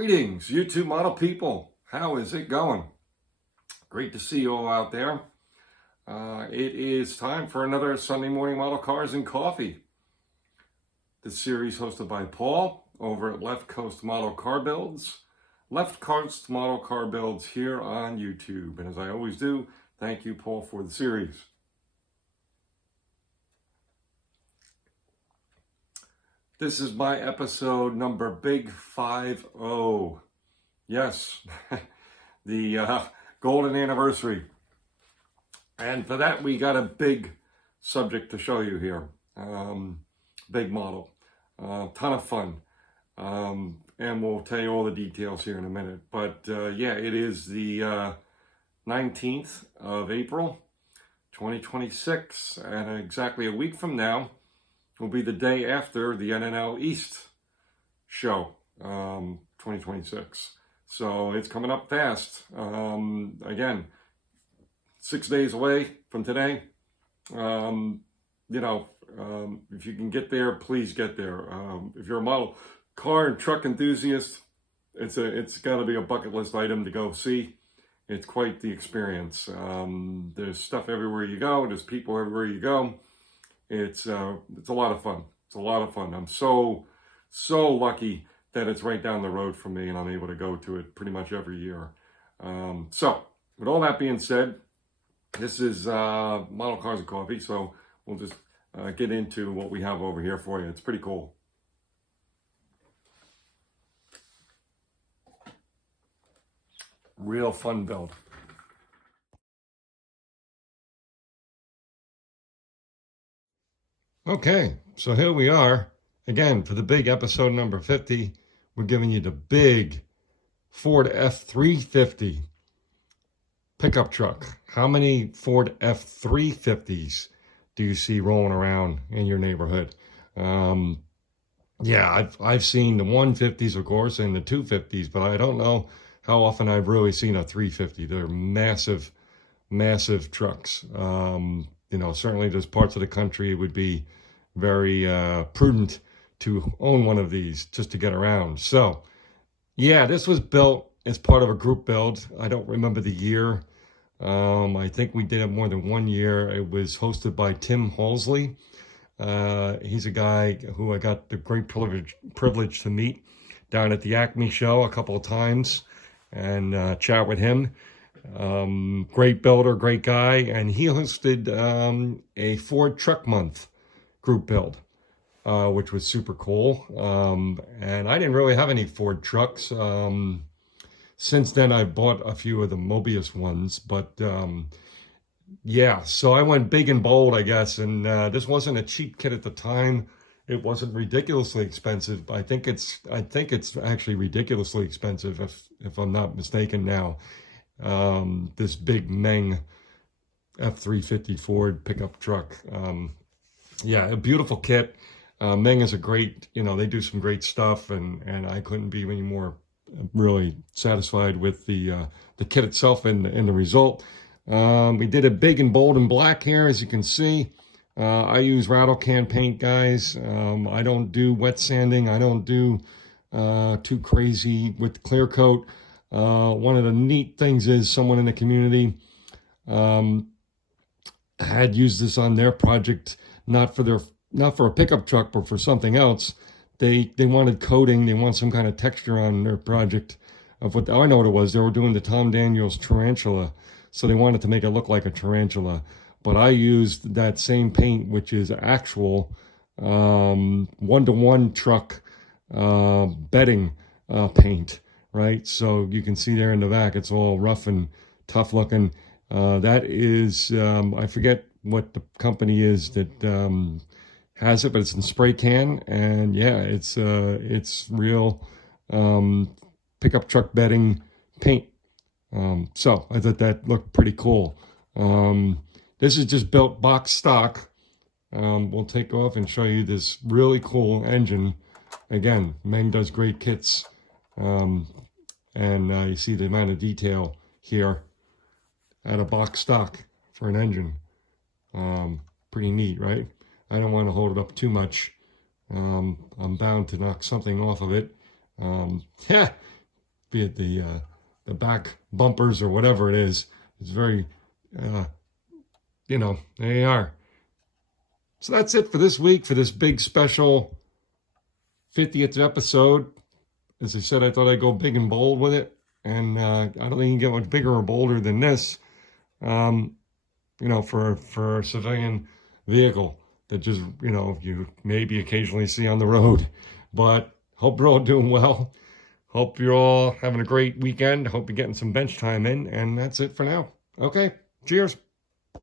Greetings, YouTube model people. How is it going? Great to see you all out there. It is time for another Sunday morning Model Cars and Coffee. This series hosted by Paul over at Left Coast Model Car Builds. Left Coast Model Car Builds here on YouTube. And as I always do, thank you, Paul, for the series. This is my episode number Big 50. Yes, the golden anniversary. And for that, we got a big subject to show you here. Big model, ton of fun. And we'll tell you all the details here in a minute. But yeah, it is the 19th of April, 2026. And exactly a week from now will be the day after the NNL East show, 2026. So it's coming up fast. Again, 6 days away from today. If you can get there, please get there. If you're a model car and truck enthusiast, it's got to be a bucket list item to go see. It's quite the experience. There's stuff everywhere you go. There's people everywhere you go. It's a lot of fun. It's a lot of fun. I'm so lucky that it's right down the road from me and I'm able to go to it pretty much every year. So with all that being said, this is Model Cars and Coffee. So we'll just get into what we have over here for you. It's pretty cool. Real fun build. Okay, so here we are again for the big episode number 50. We're giving you the big Ford F-350 pickup truck. How many Ford F-350s do you see rolling around in your neighborhood? Yeah, I've seen the 150s, of course, and the 250s, but I don't know how often I've really seen a 350. They're massive, massive trucks. Certainly there's parts of the country it would be very prudent to own one of these just to get around. So, yeah, this was built as part of a group build. I don't remember the year. I think we did it more than 1 year. It was hosted by Tim Halsley. He's a guy who I got the great privilege to meet down at the Acme show a couple of times and chat with him. Great builder, great guy, and he hosted a Ford Truck Month group build, which was super cool. And I didn't really have any Ford trucks. Since then, I've bought a few of the Mobius ones, but yeah, so I went big and bold, I guess, and this wasn't a cheap kit at the time. It wasn't ridiculously expensive. I think it's actually ridiculously expensive, if I'm not mistaken now. This big Meng F-350 Ford pickup truck. Yeah, a beautiful kit. Meng is a great, they do some great stuff, and I couldn't be any more really satisfied with the kit itself and the result. We did it big and bold and black here, as you can see. I use rattle can paint, guys. I don't do wet sanding. I don't do too crazy with clear coat. One of the neat things is someone in the community had used this on their project, not for a pickup truck, but for something else. They wanted coating. They want some kind of texture on their project of what I know what it was. They were doing the Tom Daniels tarantula, so they wanted to make it look like a tarantula. But I used that same paint, which is actual one-to-one truck bedding paint. Right, so you can see there in the back, it's all rough and tough looking. That is, I forget what the company is that has it, but it's in spray can, and yeah, it's real pickup truck bedding paint. So I thought that looked pretty cool. This is just built box stock. We'll take off and show you this really cool engine. Again, Meng does great kits. And you see the amount of detail here at a box stock for an engine. Pretty neat, right? I don't want to hold it up too much. I'm bound to knock something off of it. Yeah, be it the back bumpers or whatever it is. It's very, you know, there you are. So that's it for this week, for this big special 50th episode. As I said, I thought I'd go big and bold with it. And I don't think you can get much bigger or bolder than this, you know, for a civilian vehicle that just, you know, you maybe occasionally see on the road. But hope you're all doing well. Hope you're all having a great weekend. Hope you're getting some bench time in. And that's it for now. Okay, cheers.